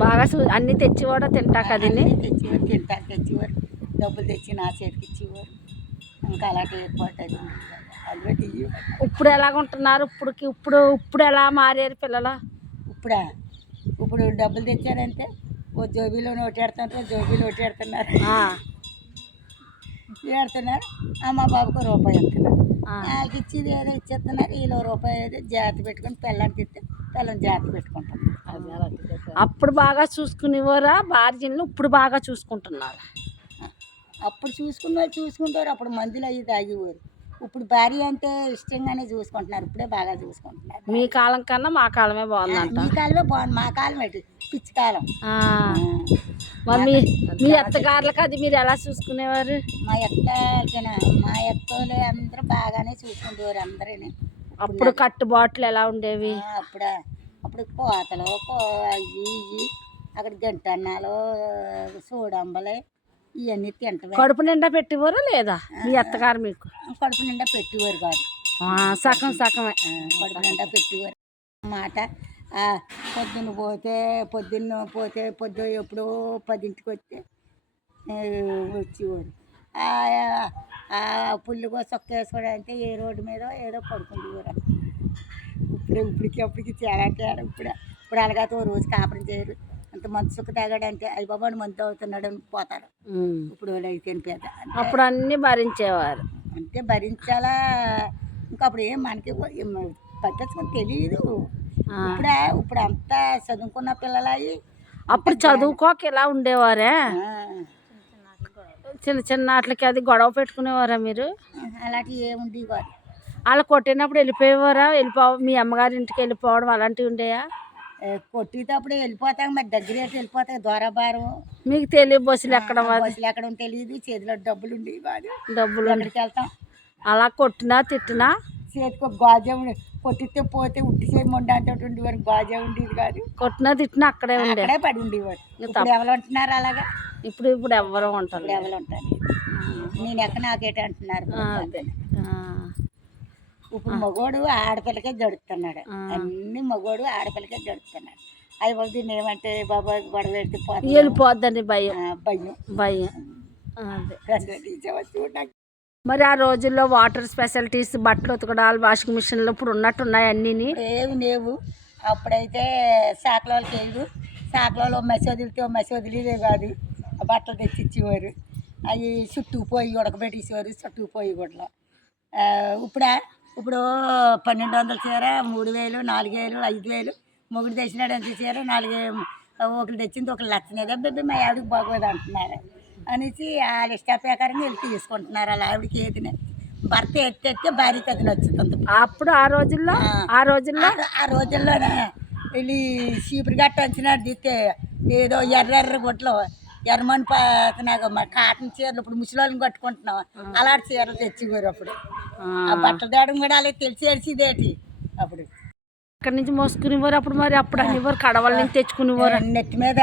బాగా చూ- అన్ని తెచ్చి కూడా తింటాక అది అన్నీ తెచ్చేవారు తింటారు తెచ్చేవారు డబ్బులు తెచ్చి నా చేతికి ఇచ్చేవారు ఇంకా అలాంటి ఏర్పాటు అది ఇప్పుడు ఎలాగుంటున్నారు? ఇప్పుడుకి ఇప్పుడు ఇప్పుడు ఎలా మారారు పిల్లలు? ఇప్పుడా? ఇప్పుడు డబ్బులు తెచ్చారంటే ఓ జోబీలో నోటి ఎడుతుంటారు జోబీలో నోటి ఎడుతున్నారు ఆ, ఏడుతున్నారు. ఆ మా బాబుకు రూపాయి ఇస్తున్నారు. వాళ్ళకి ఇచ్చేది ఏదో ఇచ్చేస్తున్నారు. వీళ్ళు రూపాయి ఏదో జాతి పెట్టుకొని పిల్లలకి ఇస్తే పిల్లలు జాతి పెట్టుకుంటాం. అప్పుడు బాగా చూసుకునేవారా? భార్యను ఇప్పుడు బాగా చూసుకుంటున్నారు? అప్పుడు చూసుకున్న వాళ్ళు చూసుకుంటారు అప్పుడు మందులు అవి తాగేవారు. ఇప్పుడు భార్య అంటే ఇష్టంగానే చూసుకుంటున్నారు ఇప్పుడే బాగా చూసుకుంటున్నారు. మీ కాలం కన్నా మా కాలమే బాగుందంట. మీ కాలమే బాగుంది మా కాలం ఏంటి పిచ్చి కాలం. మరి మీ అత్తగారులకు అది మీరు ఎలా చూసుకునేవారు? మా ఎత్త మా ఎత్తోళ్ళు అందరూ బాగానే చూసుకుంటేవారు అందరూ అప్పుడు కట్టుబాట్లు ఎలా ఉండేవి? అప్పుడు అప్పుడు కోతలు ఇవి అక్కడ గంటన్నాలు సూడంబలు ఇవన్నీ తింటమే. కడుపు నిండా పెట్టేవారా లేదా మీ అత్తగారు మీకు? కడుపు నిండా పెట్టేవారు కాదు. సగం సగమే. కడుపు నిండా పెట్టేవారు. మాట పొద్దున్న పోతే పొద్దున్న పోతే పొద్దు ఎప్పుడో పదింటికి వస్తే వచ్చేవారు. పుల్లుగో సొక్క వేసుకోవడం అంటే ఏ రోడ్డు మీద ఏదో పడుకుంటేవారు ఇప్పుడు ఇప్పటికి అప్పటికి చాలా తేడా ఇప్పుడు. ఇప్పుడు అలాగైతే ఓ రోజు కాపురం చేయరు. అంత మందు సుక్క తాగాడంటే అయ్యి బాబాడు మందు అవుతున్నాడు అని పోతారు. ఇప్పుడు అయితే పేద. అప్పుడు అన్ని భరించేవారు. అంటే భరించాలా? ఇంకా అప్పుడు ఏం మనకి పట్టించుకొని తెలియదు. ఇప్పుడే ఇప్పుడు అంతా చదువుకున్న పిల్లలవి అప్పుడు చదువుకోక ఇలా ఉండేవారే? చిన్న చిన్న వాటికి అది గొడవ పెట్టుకునేవారా మీరు? అలాంటివి ఏముంది కాదు అలా కొట్టినప్పుడు వెళ్ళిపోయేవారా? వెళ్ళిపో మీ అమ్మగారి ఇంటికి వెళ్ళిపోవడం అలాంటివి ఉండేయా? కొట్టేటప్పుడు వెళ్ళిపోతాం మరి దగ్గర వెళ్ళిపోతాం దూరభారం మీకు తెలియ బస్సులు ఎక్కడం బస్సులు ఎక్కడ తెలియదు చేతిలో డబ్బులు ఉండేవి కాదు. డబ్బులు ఎక్కడికి వెళ్తాం? అలా కొట్టినా తిట్టినా? చేతికి గాజే ఉండే కొట్టితే పోతే ఉట్టి చేయి ఉండేవారు గాజే ఉండేది కాదు. కొట్టినా తిట్టినా అక్కడే ఉండే. అక్కడే పడి ఉండేవారు. ఎవరు ఉంటున్నారు అలాగా? ఇప్పుడు ఇప్పుడు ఎవ్వరూ ఉంటారు ఎవరు ఉంటారు? నేను ఎక్క నాకేట అంటున్నారు? ఇప్పుడు మగోడు ఆడపిల్లకే జడుతున్నాడు. అన్ని మగోడు ఆడపిల్లకే జడుతున్నాడు అవి దీన్ని ఏమంటే బాబా గొడవ పెడితే వెళ్ళిపోద్దని భయం. భయం. భయం. మరి ఆ రోజుల్లో వాటర్ స్పెషాలిటీస్ బట్టలు ఉతకడాలు వాషింగ్ మిషన్లు ఇప్పుడు ఉన్నట్టున్నాయి అన్నీని. ఏవి లేవు. అప్పుడైతే శాఖల వాళ్ళకి వేయదు శాఖల వాళ్ళు మెస్ వదిలితే ఓ మెస్ వదిలేదే కాదు. బట్టలు తెచ్చి ఇచ్చేవారు అవి చుట్టూ పోయి ఉడకబెట్టేసేవారు చుట్టూ పోయి కూడా ఇప్పుడా ఇప్పుడు పన్నెండు వందల చీర మూడు వేలు నాలుగు వేలు ఐదు వేలు. మొగుడు తెచ్చినాడు ఎంత చీర? నాలుగు ఒకరు తెచ్చింది ఒకరు లక్షనేది అబ్బాయి మా ఆవిడకి బాగోదు అంటున్నారు. అనేసి వాళ్ళ ఇష్ట ప్రకారంగా వెళ్ళి తీసుకుంటున్నారు అలా ఆవిడకి ఏది భర్త ఎత్తి ఎత్తే భార్యకి అది నచ్చుతుంది అప్పుడు ఆ రోజుల్లో ఆ రోజుల్లో? ఆ- ఆ రోజుల్లోనే వెళ్ళి చీపురు గట్ట అంచినాడు తీస్తే ఏదో ఎర్ర ఎర్ర గుట్లో ఎర్రమని పాతనాగా మరి కాటన్ చీరలు ఇప్పుడు ముసలోళ్ళని కట్టుకుంటున్నాం. అలాంటి చీరలు తెచ్చిపోయారు అప్పుడు. ఆ, బట్టలు తేడం కూడా అలాగే తెలిసి ఏడ్చిదేటి అప్పుడు. అక్కడి నుంచి మోసుకునేవారు అప్పుడు మరి అప్పుడు అన్నివారు కడవల నుంచి తెచ్చుకునేవారు? నెత్తి మీద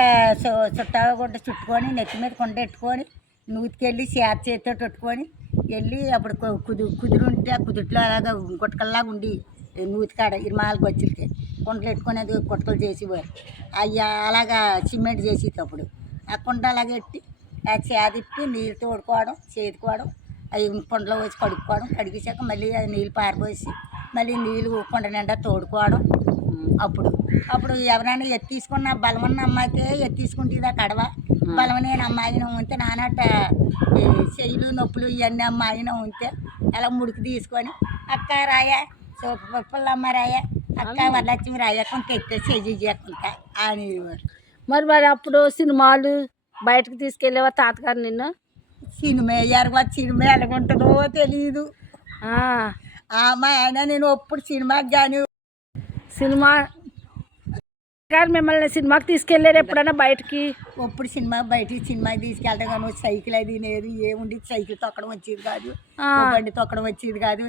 చుట్టా గుడ్డ చుట్టుకొని నెత్తి మీద కొండ పెట్టుకొని నూతికెళ్ళి చేత చేతితో పెట్టుకొని వెళ్ళి అప్పుడు కుదు కుదురు ఉంటే ఆ కుదుట్లో అలాగా గుట్టకల్లాగా ఉండి ఈ నూతి కాడ ఇరమాల గొచ్చులకి కుండలు పెట్టుకొని అది గుట్టకలు చేసేవారు అవి అలాగా సిమెంట్ చేసేది అప్పుడు. ఆ కుండ అలాగే ఎట్టి ఆ చేదిప్పి నీళ్ళు తోడుకోవడం చేదుకోవడం అవి కుండలో వచ్చి కడుక్కోవడం. కడిగేసాక మళ్ళీ అది నీళ్ళు పారిపోసి మళ్ళీ నీళ్ళు కుండ నిండా తోడుకోవడం. అప్పుడు అప్పుడు ఎవరైనా ఎత్తి తీసుకున్న బలమన్న అమ్మాయికే ఎత్తి తీసుకుంటుంది ఆ కడవ బలమనే అమ్మాయిన ఉంటే నానట చెయ్యిలు నొప్పులు ఇవన్నీ అమ్మాయిన ఉంటే అలా ముడికి తీసుకొని అక్క రాయ సోపు పప్పులు అమ్మ రాయ అక్క వరలక్ష్మి రాయ కొంత ఎత్తే చెయ్యి చేయకుంటా అనేవారు మరి మరి అప్పుడు సినిమాలు బయటకు తీసుకెళ్ళేవా తాతగారు నిన్ను? సినిమా ఎరగ సినిమా ఎలాగుంటుందో తెలియదు మా ఆయన నేను ఒప్పుడు సినిమాకి కానీ సినిమా గారు మిమ్మల్ని సినిమాకి తీసుకెళ్ళారు ఎప్పుడైనా బయటికి? ఒప్పుడు సినిమా బయటికి సినిమాకి తీసుకెళ్తాం కానీ సైకిల్ అది లేదు ఏముండి సైకిల్ తొక్కడం వచ్చేది కాదు. బండి తొక్కడం వచ్చేది కాదు.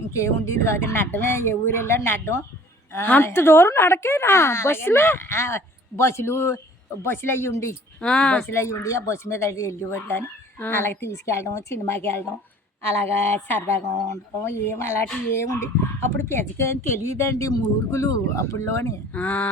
ఇంకేముండేది కాదు. నడ్డమే ఏ ఊరు వెళ్ళా నడ్డం. అంత దూరం నడకేనా? బస్సులో? బస్సులు బస్సులు అయ్యి ఉండి. బస్సులు అయ్యి ఉండి ఆ బస్సు మీద అది వెళ్ళేవారు కానీ అలాగే తీసుకెళ్ళడం సినిమాకి వెళ్ళడం అలాగా సరదాగా ఉండడం ఏం అలాంటివి ఏముండి అప్పుడు పెద్దకేం తెలియదండి మూర్ఖులు అప్పుడులోని.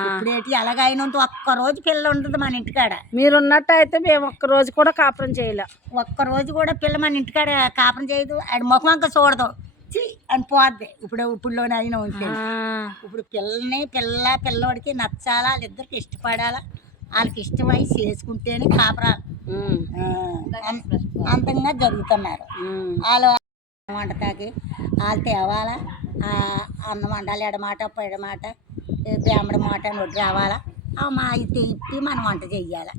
ఇప్పుడేటి అలాగ అయినంత ఒక్కరోజు పిల్ల ఉండదు మన ఇంటికాడ. మీరున్నట్టు అయితే మేము ఒక్క రోజు కూడా కాపురం చేయలే. ఒక్కరోజు కూడా పిల్ల మన ఇంటికాడ కాపురం చేయదు. ఆడి ముఖం అంక చూడదు. చి అని పోద్ది ఇప్పుడు ఇప్పుడులోనే అయిన ఉంటే. ఇప్పుడు పిల్లని పిల్ల పిల్లోడికి నచ్చాలా? వాళ్ళిద్దరికి ఇష్టపడాలా? వాళ్ళకి ఇష్టమై చేసుకుంటేనే కాపురాలు. అంతంగా జరుగుతున్నారు. వాళ్ళు వంట తాకి వాళ్ళు తేవాలా? అన్నం వండాలి ఎడమాట ఎడమాట బేమడ మాట? నొడ్డు రావాలా? ఆ మా అయితే ఇప్పి మనం వంట చెయ్యాలి.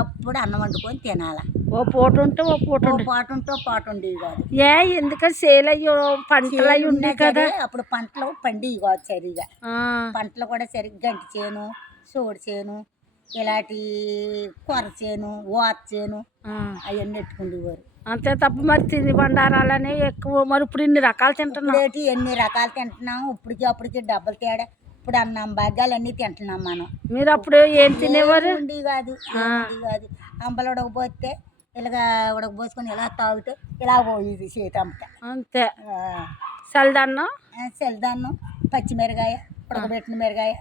అప్పుడు అన్నం వండుకొని తినాలి. ఓ పూట ఉంటే ఓ పూట ఉండే పాటు ఉంటే పాటు ఉండేవి కాదు. ఏ ఎందుకని సేల్ అయ్యో పంటలు అయ్యి ఉండే కదా. అప్పుడు పంటలు పండివి కాదు సరిగా పంటలు కూడా సరిగ్గా గంటి చేను సోడి చేను ఇలాంటి కొర చేను ఓత చేను. అవన్నీ ఎట్టుకుండేవారు అంతే తప్ప మరి తిని బండారాలనే ఎక్కువ మరి ఇప్పుడు ఇన్ని రకాలు తింటున్నాం. ఇప్పుడేటి ఎన్ని రకాలు తింటున్నాం? ఇప్పటికి అప్పటికి డబ్బులు తేడా. ఇప్పుడు అన్నం భాగ్యాలు అన్నీ తింటున్నాం మనం. మీరు అప్పుడు ఏం తినేవారు? కాదు కాదు. అంబలు ఉడకపోతే ఇలాగా ఉడకపోసుకొని ఇలా తాగితే ఇలా పోయేది చేతి అమ్మట అంతే. చల్దన్నం? సెల్దాన్నం పచ్చిమిరకాయ ఉడకబెట్టిన మిరకాయ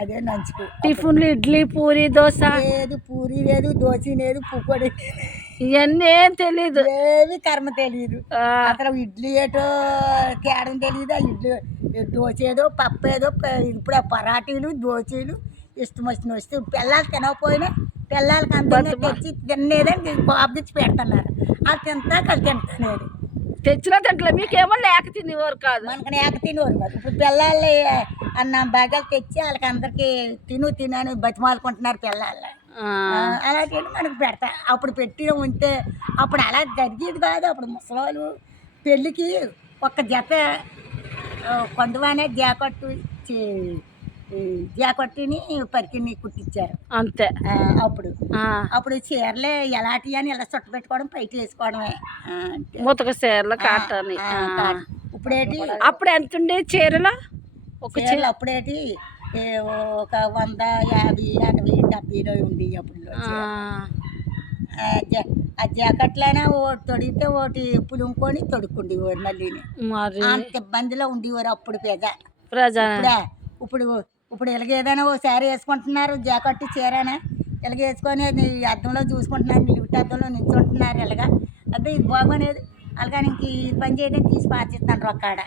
అదే నంచుకు. టిఫిన్లు ఇడ్లీ పూరి దోశ? లేదు పూరి లేదు దోశ లేదు పుక్కడి ఇవన్నీ ఏం తెలీదు. ఏమి కర్మ తెలియదు అసలు ఇడ్లీ ఏటో తేడం తెలియదు ఆ ఇడ్లీ దోశ ఏదో పప్పు ఏదో ఇప్పుడు ఆ పరాటీలు దోశలు ఇష్టం వచ్చిన వస్తే పిల్లలు తినకపోయినా పిల్లలకి అందంగా తెచ్చి తినేదని బాబు తెచ్చి పెడుతున్నారు. అది తింటా అది తింటున్నారు. తెచ్చిన తింటలే. మీకేమో లేక తినేవారు కాదు. మనకు నేక తినేవారు కాదు. ఇప్పుడు పిల్లలు అన్న బాగాలు తెచ్చి వాళ్ళకి అందరికి తిను తిను అని బతిమాలుకుంటున్నారు పిల్లలు. అలాంటివి మనకు పెడతా. అప్పుడు పెట్టి ఉంటే అప్పుడు అలా జరిగేది కాదు. అప్పుడు ముసలోళ్ళు పెళ్ళికి ఒక్క జత కొండవానే జాకట్టు జాకట్టుని పరికిని కుట్టించారు అంతే. అప్పుడు. అప్పుడు చీరలే ఎలాంటి అని ఇలా చుట్ట పెట్టుకోవడం పైకి వేసుకోవడమే. ముతక చీరలు కాటని. ఇప్పుడేటి అప్పుడు ఎంత ఉండే చీరలు? ఒక చీర చీరలు అప్పుడేటి ఒక వంద యాభై ఎనభై డెబ్బైలో ఉంది అప్పుడు ఆ, జాకెట్లైనా ఒకటి తొడిగితే ఒకటి పులుముకొని తొడుక్కుండేవారు మళ్ళీ అంత ఇబ్బందిలో ఉండేవారు అప్పుడు పెద్ద ప్రజా. ఇప్పుడే ఇప్పుడు ఇలాగ ఏదైనా ఓ శారీ వేసుకుంటున్నారు జాకెట్ చీరనా ఇలాగ వేసుకొని అద్దంలో చూసుకుంటున్నారు నిలువుటి అద్దంలో నిల్చుంటున్నారు ఇలాగా. అదే ఇది బాగోనేది అలాగా ఇంక ఈ పని చేయడం తీసి పాచిస్తాను రొక్కాడ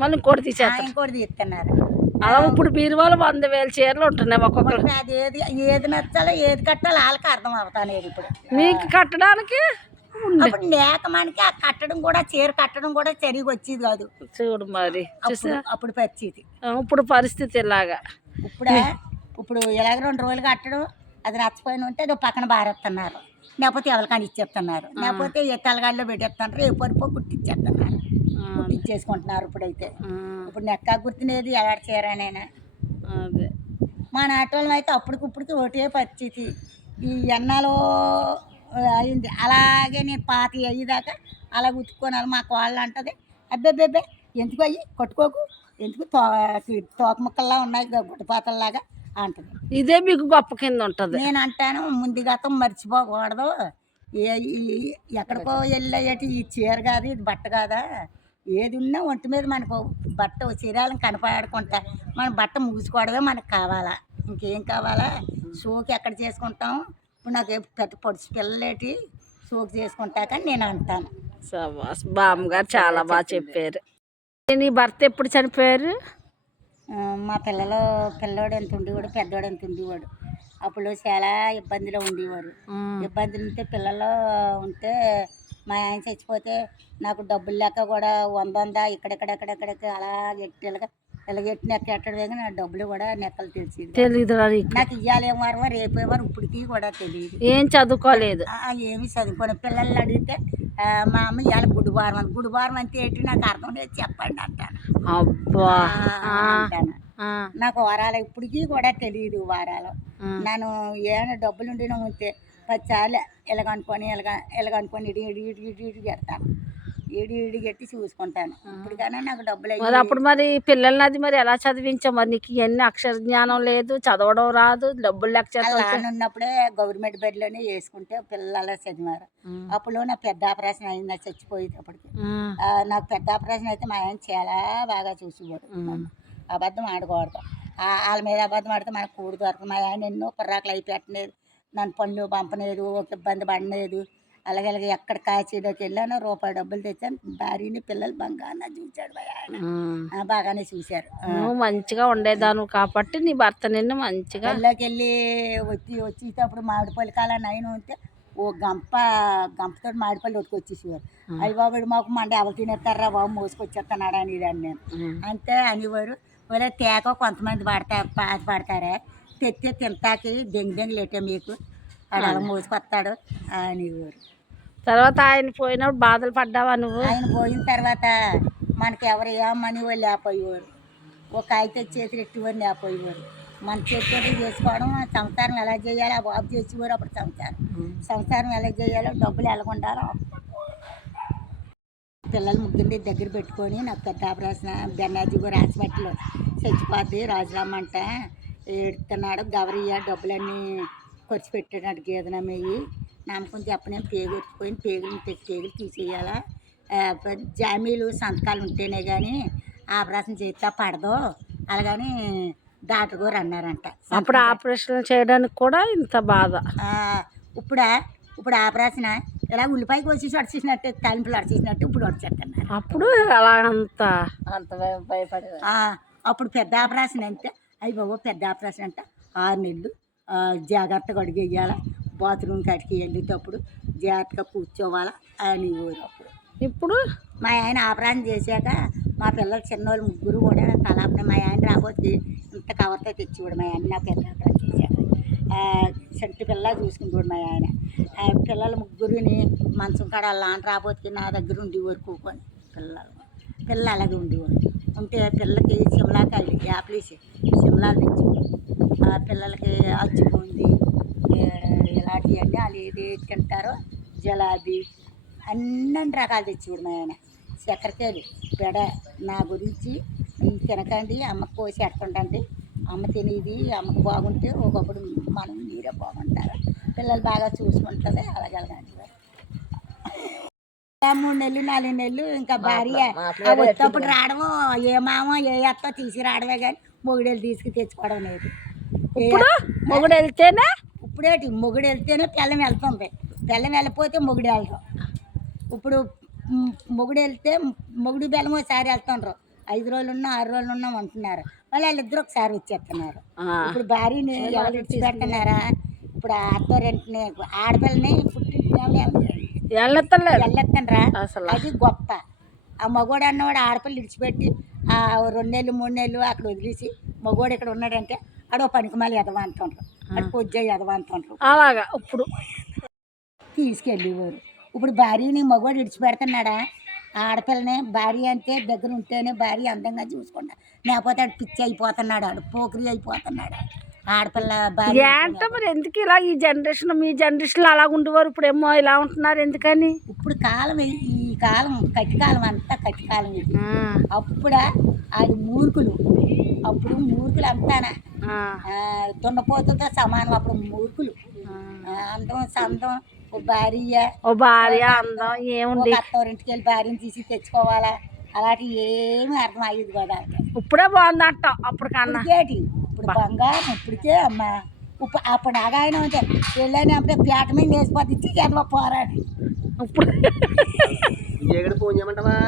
మళ్ళీ ఇంకోటి తీసేస్తారు ఇంకోటి తీస్తున్నారు. అలా ఇప్పుడు బీరువాలు వంద వేల చీరలు ఉంటున్నాయి ఒక్కొక్కరు. అది ఏది ఏది నచ్చాలో ఏది కట్టాలో వాళ్ళకి అర్థం అవుతానేది ఇప్పుడు. మీకు కట్టడానికి అప్పుడు లేక మనకి ఆ కట్టడం కూడా చీర కట్టడం కూడా సరిగా వచ్చేది కాదు. చూడు మరి అప్పుడు పరిస్థితి. ఇప్పుడు పరిస్థితి ఇలాగా. ఇప్పుడే? ఇప్పుడు ఇలాగ రెండు రోజులు కట్టడం అది నచ్చపోయిన ఉంటే అది పక్కన బారేస్తున్నారు లేకపోతే ఎవరికైనా ఇచ్చేస్తున్నారు లేకపోతే ఏ తలగాల్లో పెట్టేస్తున్నారు ఏ పరుపు కుట్టిచ్చేస్తున్నారు కుట్టిచ్చేసుకుంటున్నారు ఇప్పుడైతే. ఇప్పుడు నెక్క గుర్తునేది ఎలాంటి చీరనైనా అదే. మా నాటోళ్ళం అయితే అప్పటికిప్పటికి ఒకటే పరిస్థితి. ఈ ఎన్నాలో అయింది. అలాగే నేను పాతి అయ్యేదాకా అలా ఉతుక్కోనాలి మా కోళ్ళు అంటది అబ్బెబ్బెబ్బే ఎందుకు అయ్యి? కొట్టుకోకు. ఎందుకు తో తోక ముక్కల్లా ఉన్నాయి గుడ్డపాతల్లాగా అంటది. ఇదే మీకు గొప్ప కింద ఉంటది. నేను అంటాను ముందు గతం మర్చిపోకూడదు. ఏ ఈ- ఎక్కడికో వెళ్ళేటి ఈ చీర కాదు ఇది బట్ట కాదా? ఏది ఉన్నా ఒంటి మీద మనకు బట్ట చీరాలను కనపడుకుంటా. మన బట్ట ముగిసుకోవడమే మనకు కావాలా? ఇంకేం కావాలా? షోకి ఎక్కడ చేసుకుంటాం? ఇప్పుడు నాకు పెద్ద పొడిచి పిల్లలేటి షోకి చేసుకుంటా కానీ నేను అంటాను. బామ్మగారు చాలా బాగా చెప్పారు. నీ భర్త ఎప్పుడు చనిపోయారు? మా పిల్లలు పిల్లోడు ఎంత ఉండేవాడు పెద్దోడు ఎంత ఉండేవాడు. అప్పుడు చాలా ఇబ్బందిలో ఉండేవారు. ఇబ్బందులు ఉంటే పిల్లలు ఉంటే మా ఆయన చచ్చిపోతే నాకు డబ్బులు లేక కూడా వంద వంద ఇక్కడెక్కడెక్కడెక్కడికి అలా ఎట్టిలాగా ఇలాగెట్టి నెక్క ఎట్టడం నా డబ్బులు కూడా నెక్కలు తెలిసింది. తెలీదు నీకు ఇవ్వాలేమో వారు ఇప్పటికీ కూడా తెలియదు ఏం చదువుకోలేదు. ఏమి చదువుకోని. పిల్లల్ని అడిగితే మా అమ్మ ఇవాళ గుడివారం అని గుడివారం అంటే ఏంటి నాకు అర్థం లేదు చెప్పండి అంటాను అబ్బా అంటాను నాకు వారాలు ఇప్పటికీ కూడా తెలియదు వారాలు. నేను ఏమైనా డబ్బులు ఉండినా ఉంటే పచ్చాలే ఇలాగ అనుకొని ఇలాగ ఇలాగ అనుకొని ఇడి ఇడి ఇడి ఇడి ఇడి పెడతాను ఈడి ఈడి గట్టి చూసుకుంటాను. ఇప్పుడు కానీ నాకు డబ్బులు మరి అప్పుడు మరి పిల్లల్ని అది మరి ఎలా చదివించావు? మరి నీకు ఇవన్నీ అక్షర జ్ఞానం లేదు చదవడం రాదు డబ్బులు లెక్క ఉన్నప్పుడే గవర్నమెంట్ బడిలోనే వేసుకుంటే పిల్లలు చదివారు. అప్పుడు నా పెద్ద ఆపరేషన్ అయింది నాకు చచ్చిపోయేటప్పటికి. నాకు పెద్ద ఆపరేషన్ అయితే మా ఆయన చాలా బాగా చూసేవాడు. అబద్ధం ఆడకూడదు. వాళ్ళ మీద అబద్ధం ఆడితే మనకు కూడు దొరకదు. మా ఆయన ఎన్నో కుర్రాకులు అయి పెట్టలేదు. నన్ను పళ్ళు పంపలేదు ఒక ఇబ్బంది పడలేదు. అలాగే అలాగే ఎక్కడ కాచేలోకి వెళ్ళానో రూపాయి డబ్బులు తెచ్చాను. భార్యని పిల్లలు బాగానే చూశాడు ఆయన. బాగానే చూశారు. నువ్వు మంచిగా ఉండేదాను కాబట్టి నీ భర్త నిన్ను మంచిగా పిల్లకి వెళ్ళి వచ్చి వచ్చేటప్పుడు మామిడిపల్లి కాలం అయిన ఉంటే ఓ గంప గంపతో మామిడిపల్లి వచ్చేసేవారు అయ్యి బాబు మాకు మండే ఎవరు తినేస్తారా బాబు? మోసుకొచ్చేస్తున్నాడు అనేదాన్ని నేను. అంతే అనేవారు. ఒరే తేక కొంతమంది పడతా పాత పడతారే. తెచ్చే తింటాకి దెంగి దెంగి లేటే మీకు. అలా మోసుకొస్తాడు అనేవారు. తర్వాత ఆయన పోయినప్పుడు బాధలు పడ్డావా నువ్వు? ఆయన పోయిన తర్వాత మనకి ఎవరు ఏమని వాళ్ళు లేకపోయేవారు. ఒక అయితే చేతులు ఎట్టివారు లేకపోయేవారు. మన చేతితో చేసుకోవడం సంసారం ఎలా చేయాలో ఆ బాబు చేసేవారు అప్పుడు సంసారం. సంసారం ఎలా చేయాలో డబ్బులు ఎలా ఉండాలో పిల్లలు ముగ్గురిని దగ్గర పెట్టుకొని నాకు పెద్ద ఆపరేషన్ బెన్నాజీ గారు హాస్పిటల్లో చచ్చిపోద్ది రాజరామంట. ఏడుతున్నాడు గవరయ్య డబ్బులన్నీ ఖర్చు పెట్టాడు గీదనమ్మయ్యి నమ్మకం చెప్పనే పేగు ఎత్తుకొని పేగులు పేగులు తీసేయాలా? జామీలు సంతకాలు ఉంటేనే కానీ ఆపరేషన్ చేస్తా పడదు. అలాగని డాక్టర్ గారు అన్నారంట. అప్పుడు ఆపరేషన్ చేయడానికి కూడా ఇంత బాధ. ఆ, ఇప్పుడా? ఇప్పుడు ఆపరేషన్ ఇలా ఉల్లిపాయ కోసి అడిచేసినట్టు తలింపులు అడిచేసినట్టు ఇప్పుడు అడిచేస్తున్నారు అప్పుడు అలా అంత అంత భయపడే అప్పుడు పెద్ద ఆపరేషన్ అంటే అయ్యి బాబు పెద్ద ఆపరేషన్ అంటే ఆరు నెలలు ఆ, జాగ్రత్తగా అడిగి వెయ్యాలా బాత్రూమ్ కాడికి వెళ్ళేటప్పుడు జాగ్రత్తగా కూర్చోవాలా అని ఊరు అప్పుడు. ఇప్పుడు? మా ఆయన ఆపరేషన్ చేశాక మా పిల్లలు చిన్నోళ్ళు ముగ్గురు కూడా తలాపన మా ఆయన రాబోతే ఇంత కవర్తో తెచ్చివాడు మా ఆయన నా పెద్ద ఆపరేషన్ చేశాక ఆ, చంటి పిల్ల చూసుకుంటాడు మా ఆయన. పిల్లలు ముగ్గురిని మంచం కాడ నాన్న రాబోతే నా దగ్గర ఉండేవారు కూకొని పిల్లలు. పిల్లలు అలాగే ఉండేవారు. ఉంటే పిల్లలకి సిమ్లాకాయలు యాప్లీస్ సిమ్లాలు తెచ్చేవారు. ఆ పిల్లలకి అచ్చుకుంది ఇలాంటివన్నీ వాళ్ళు ఏది తింటారో జలాబీ అన్ని రకాలు తెచ్చివాడు మా ఆయన. చక్కెరకాయలు పెడ నా గురించి "ఇవి తినకండి అమ్మకు కోసి ఎట్టుండండి అమ్మ తినేది అమ్మకు బాగుంటే ఒకప్పుడు మనం మీరే బాగుంటారు. పిల్లలు బాగా చూసుకుంటుంది అలాగలగండి మూడు నెలలు నాలుగు నెలలు ఇంకా భార్య ఆ వచ్చేటప్పుడు రావడము ఏ మామ ఏ అత్త తీసి రావడమే కానీ మొగుడేళ్ళు తీసుకు తెచ్చుకోవడం లేదు. మొగుడు వెళ్తేనే ఇప్పుడేటి మొగుడు వెళ్తేనే పిల్లం వెళ్తుంది. పిల్లం వెళ్ళిపోతే మొగుడు వెళ్తాం ఇప్పుడు మొగుడు వెళ్తే మొగుడు బెల్లం ఒకసారి వెళ్తుండ్రు. ఐదు రోజులు ఉన్నా ఆరు రోజులు ఉన్నాం అంటున్నారు. మళ్ళీ వాళ్ళిద్దరు ఒకసారి వచ్చేస్తున్నారు. ఇప్పుడు భార్యని ఎవరు విడిచిపెడుతున్నారా? ఇప్పుడు అత్తోరింటిని ఆడపిల్లని పుట్టిన వెళ్ళెత్తలేదు వెళ్ళొస్తుండ్రా అసలు. అది గొప్ప. ఆ మగోడు అన్నవాడు ఆడపిల్ల విడిచిపెట్టి ఆ రెండు నెలలు మూడు నెలలు అక్కడ వదిలేసి మగోడు ఇక్కడ ఉన్నాడంటే ఆడో పనికి మళ్ళీ ఎదవ అంటుండ్రు. అటు పొజ్జ ఎదవ అంటుండ్రు అలాగా ఇప్పుడు. తీసుకెళ్ళేవారు. ఇప్పుడు భార్యని మగవాడు విడిచిపెడుతున్నాడా? ఆడపిల్లని భార్య అంటే దగ్గర ఉంటేనే భార్య అందంగా చూసుకుంటా. లేకపోతే ఆడు పిచ్చి అయిపోతున్నాడు ఆడు పోకిరి అయిపోతున్నాడు. ఆడపిల్ల భార్య ఏంట మరి ఎందుకు ఇలా ఈ జనరేషన్ మీ జనరేషన్లో అలా ఉండేవారు? ఇప్పుడు ఏమో ఇలా ఉంటున్నారు ఎందుకని? ఇప్పుడు కాలం ఈ- కాలం కట్టి కాలం అంతా కట్టి కాలం ఇది. అప్పుడ అది మూర్ఖులు. అప్పుడు మూర్ఖులు అంతానా. దున్నపోతుతో సమానం అప్పుడు మూర్ఖులు. ఆ, అందం సందం ఓ భార్య ఓ భార్య అందం ఏముంది? అత్తవారింటికి వెళ్ళి భార్యని తీసి తెచ్చుకోవాలా? అలాంటివి ఏమీ అర్థం అయ్యేది కదా ఇప్పుడే బాగుంది అంటాం అప్పటికన్నా ఇప్పటికేటి ఇప్పుడు బంగారం ఇప్పటికే అమ్మ. ఇప్పుడు అప్పుడు ఆగాయన అంటే వెళ్ళని అప్పుడే పేట మీద వేసిపోతే ఇచ్చి పోరాడి. ఇప్పుడు ఫోన్ చేయమంటావా?